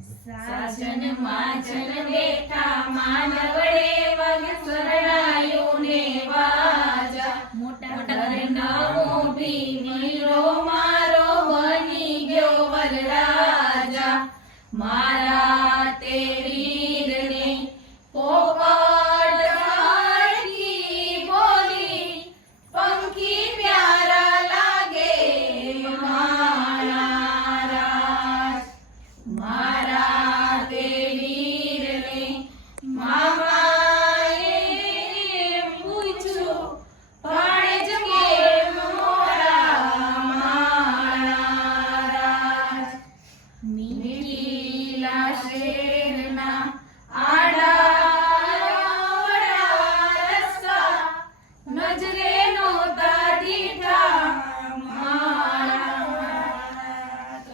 સાજન માજન બેઠા માનવડે વગ શરણાયું ને વાજા મોટા ઘરના મોભી વીરો મારો બની ગયો વરરાજા મારા તે વીરને પોપટ હરખી બોલી પંખી પ્યારા લાગે મારા રાજ મારા તે વીરને મામાએ પૂછ્યું ભાણેજ કેમ મોડા મારા રાજ મીઠીલા શેરના આડા રસ્તા નજરે નહોતા દીઠા મારા રાજ